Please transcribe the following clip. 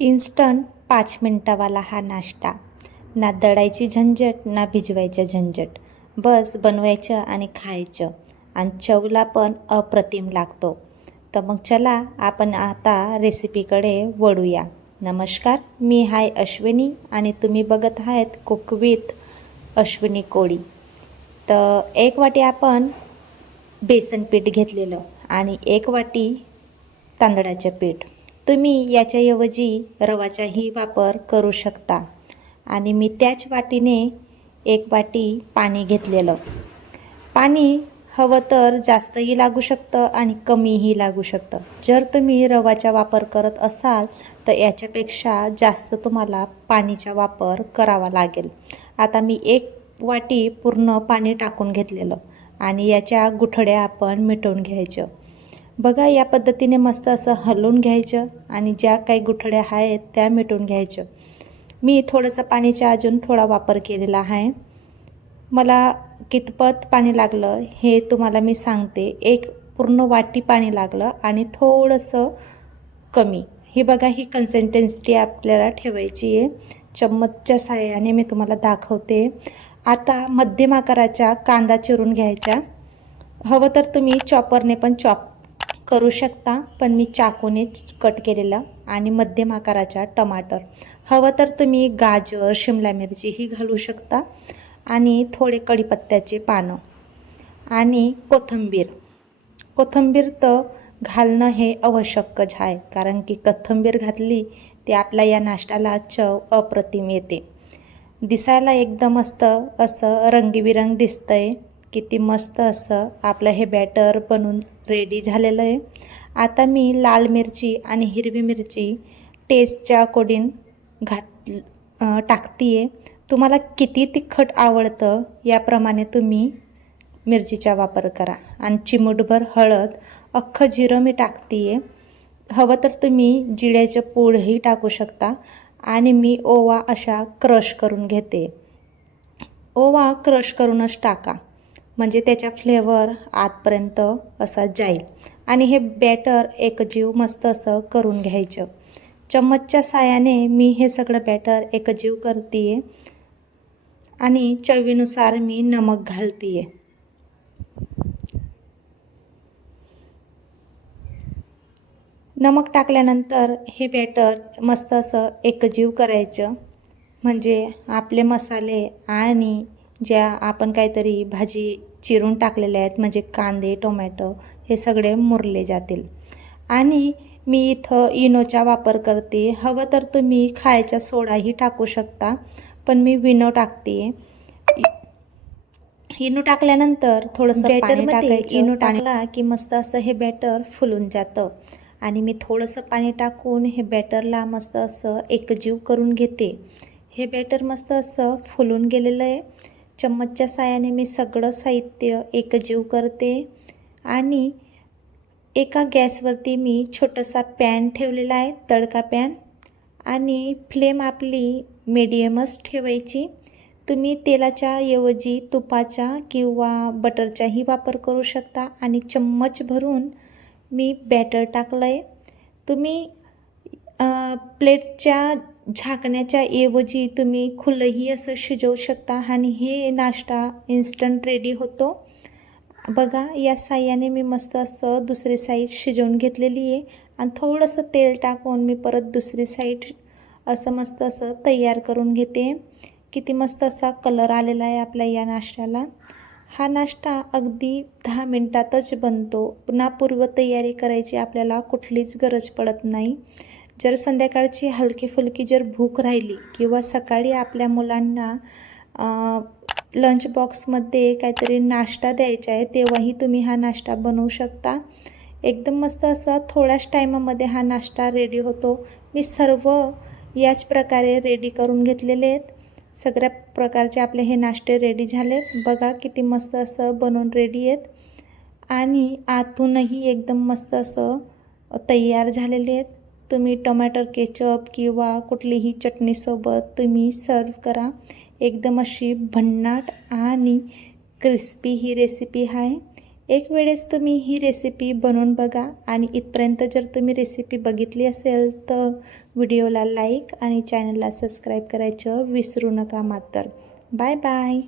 Instant 5 मिनटावाला हा नाश्ता. ना दळायची झंझट ना भिजवायचं झंझट, बस बनवायचं आणि खायचं. आणि चवला पण अप्रतिम लागतो. तर मग चला आपण आता रेसिपीकडे वळूया. नमस्कार, मी हाय अश्विनी आणि तुम्ही बघत आहात कुक विथ अश्विनी कोळी. तर 1 वाटी आपण बेसन पीठ घेतलेलं आणि 1 वाटी तांदळाचं पीठ. तुम्ही याच्याऐवजी रवाचाही वापर करू शकता. आणि मी त्याच वाटीने 1 वाटी पाणी घेतलेलं. पाणी हवं तर जास्तही लागू शकतं आणि कमीही लागू शकतं. जर तुम्ही रवाचा वापर करत असाल तर याच्यापेक्षा जास्त तुम्हाला पाणीचा वापर करावा लागेल. आता मी 1 वाटी पूर्ण पाणी टाकून घेतलेलं आणि याच्या गुठळ्या आपण मिटवून घ्यायचं. बघा, या पद्धतीने मस्त असं हलवून घ्यायचं आणि ज्या काही गुठळ्या आहेत त्या मिटवून घ्यायचं. मी थोडंसं पाणीचा अजून थोडा वापर केलेला आहे. मला कितपत पाणी लागलं हे तुम्हाला मी सांगते. 1 पूर्ण वाटी पाणी लागलं आणि थोडंसं कमी. हे बघा, ही कन्सिस्टन्सी आपल्याला ठेवायची आहे. चम्मचच्या साहाय्याने मी तुम्हाला दाखवते. आता मध्यम आकाराचा कांदा चिरून घ्यायचा. हवं तर तुम्ही चॉपरने पण चॉप करू शकता, पण मी चाकूने कट केलेलं. आणि मध्यम आकाराचा टमाटर. हवं तर तुम्ही गाजर, शिमला मिरचीही घालू शकता. आणि थोडे कढीपत्त्याचे पानं आणि कोथिंबीर तर घालणं हे आवश्यकच आहे, कारण की कोथिंबीर घातली ते आपल्या या नाश्त्याला चव अप्रतिम येते. दिसायला एकदम मस्त असं रंगीबिरंग दिसतंय. किती मस्त असं आपलं हे बॅटर बनून रेडी झालेलं आहे. आता मी लाल मिरची आणि हिरवी मिरची टेस्टच्या अकॉर्डिंग टाकते आहे. तुम्हाला किती तिखट आवडतं याप्रमाणे तुम्ही मिरचीचा वापर करा. आणि चिमूटभर हळद, अख्खं जिरं मी टाकते आहे. हवं तर तुम्ही जिऱ्याचं पूडही टाकू शकता. आणि मी ओवा अशा क्रश करून घेते. ओवा क्रश करूनच टाका, म्हणजे त्याचा फ्लेवर आतपर्यंत असा जाईल. आणि हे बॅटर एकजीव मस्त असं करून घ्यायचं. चम्मचच्या साहाय्याने मी हे सगळं बॅटर एकजीव करते आहे. आणि चवीनुसार मी नमक घालते आहे. नमक टाकल्यानंतर हे बॅटर मस्त असं एकजीव करायचं, म्हणजे आपले मसाले आणि ज्या आपण काहीतरी भाजी चिरून टाकलेल्या आहेत, म्हणजे कांदे, टोमॅटो, हे सगळे मुरले जातील. आणि मी इथं इनोचा वापर करते. हवं तर तुम्ही खायचा सोडाही टाकू शकता, पण मी विनो टाकते. इनो टाकल्यानंतर थोडंसं पाणी टाकायचं. इनो टाकला की मस्त असं हे बॅटर फुलून जातं. आणि मी थोडंसं पाणी टाकून हे बॅटरला मस्त असं एकजीव करून घेते. हे बॅटर मस्त असं फुलून गेलेलं आहे. चम्मचच्या साहाय्याने मी सगळं साहित्य एकजीव करते. आणि एका गॅसवरती मी छोटासा पॅन ठेवलेला आहे, तडका पॅन. आणि फ्लेम आपली मीडियमच ठेवायची. तुम्ही तेलाच्या ऐवजी तुपाचा किंवा बटरचाही वापर करू शकता. आणि चम्मच भरून मी बॅटर टाकलं आहे. तुम्ही प्लेटच्या झाकण्याच्या ऐवजी तुम्ही खुलंही असं शिजवू शकता आणि हे नाश्ता इन्स्टंट रेडी होतो. बघा, या साह्याने मी मस्त असं दुसरी साईड शिजवून घेतलेली आहे. आणि थोडंसं तेल टाकून मी परत दुसरी साईड असं मस्त असं तयार करून घेते. किती मस्त असा कलर आलेला आहे आपल्या या नाश्त्याला. हा नाश्ता अगदी 10 मिनटातच बनतो. पुन्हा पूर्वतयारी करायची आपल्याला कुठलीच गरज पडत नाही. जर संध्याकाळची हलकी फुलकी जर भूक राहिली किंवा सकाळी आपल्या मुलांना लंच बॉक्समध्ये काहीतरी नाश्ता द्यायचा आहे, तेव्हाही तुम्ही हा नाश्ता बनवू शकता. एकदम मस्त असा थोड्याच टायमामध्ये हा नाश्ता रेडी होतो. मी सर्व याच प्रकारे रेडी करून घेतलेले आहेत. सगळ्या प्रकारचे आपले हे नाश्ते रेडी झाले. बघा किती मस्त असं बनवून रेडी आहेत. आणि आतूनही एकदम मस्त असं तयार झालेले आहेत. तुम्ही टोमॅटो केचप किंवा कुठलीही चटणीसोबत तुम्ही सर्व करा. एकदम अशी भन्नाट आणि क्रिस्पी ही रेसिपी आहे. एक वेळेस तुम्ही ही रेसिपी बनवून बघा आणि इथपर्यंत जर तुम्ही रेसिपी बघितली असेल तर व्हिडिओला लाईक आणि चॅनलला सबस्क्राईब करायचं विसरू नका मात्र. Bye bye.